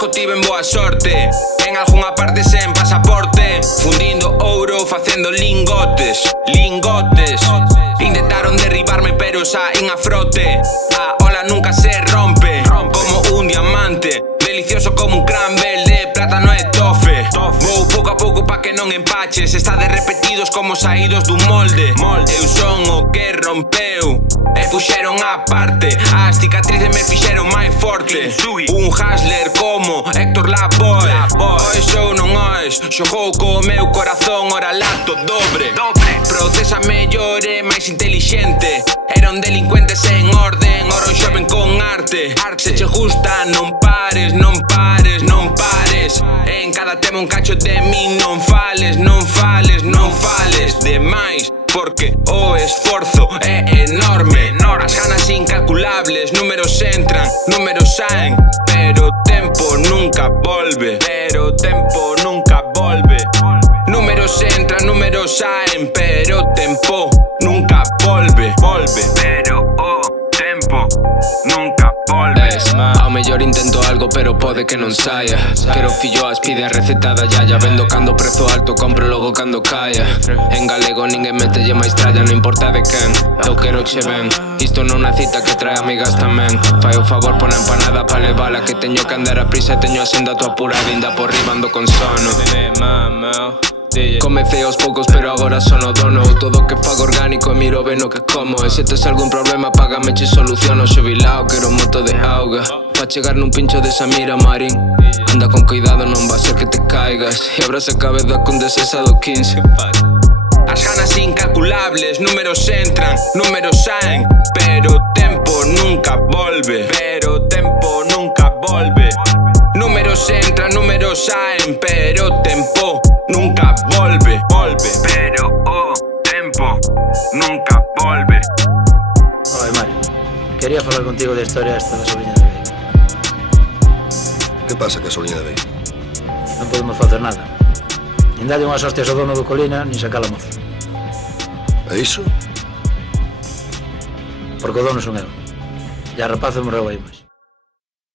hijo tiven boa sorte. En algunha parte sen pasaporte, fundindo ouro, facendo lingotes. Intentaron derribarme pero saín a frote. A ola nunca se rompe, como un diamante. Delicioso como un crumble de plátano e tofe. Vou pouco a pouco pa que non empaches. Estades repetidos como saídos dun molde. Eu son o que rompeu e puxeron a parte. As cicatrices me fixeron máis forte. Un hustler como Héctor Lavoe. Oes ou non oes, xogou co meu corazón, ora lato dobre. Procesa mellor e máis intelixente. Era un delincuente sen orden, ora un xoven con arte. Se che gusta non pares, non pares, non pares. En cada tema un cacho de min, non fales, non fales, non fales demais, porque o esforzo é enorme. As ganas incalculables, números entran, números saen, pero o tempo nunca volve. Pero o tempo nunca volve. Números entran, números saen, pero o tempo nunca volve. Pero o tempo nunca volve. Ao mellor intento algo pero pode que non saia. Quero filloas, pide a recetada yaya. Vendo cando prezo alto, compro logo cando caia. En galego ninguén metelle máis tralla, non importa de quen. Eu quero che ben, isto non é cita que trae amigas tamén. Fai o favor pon a empanada pa levala, que teño que andar a prisa e teño a senda tú apurada. Inda por riba ando con sono. Comecei aos poucos pero agora son o dono. Todo o que fago orgánico e miro ben o que como. E se tes algún problema págame che soluciono. Xubilao, quero moto de auga pa chegar nun pincho de Samira Marín. Anda con cuidado, non va a ser que te caigas e abras a cabeza con desesado 15. As ganas incalculables, números entran, números saen, pero o tempo nunca volve. Pero o tempo nunca volve. Números entran, números saen, pero o tempo nunca volve. Pero o tempo nunca volve. Oi, Mario, quería falar contigo da historia esta da sobrinha de Bey. Que pasa que a sobrinha de Bey? Non podemos facer nada. Nin dalle unhas hostias ao dono do Colina, nin sacar a moza. E iso? Porque o dono son eu. E a rapaza morreu aí máis.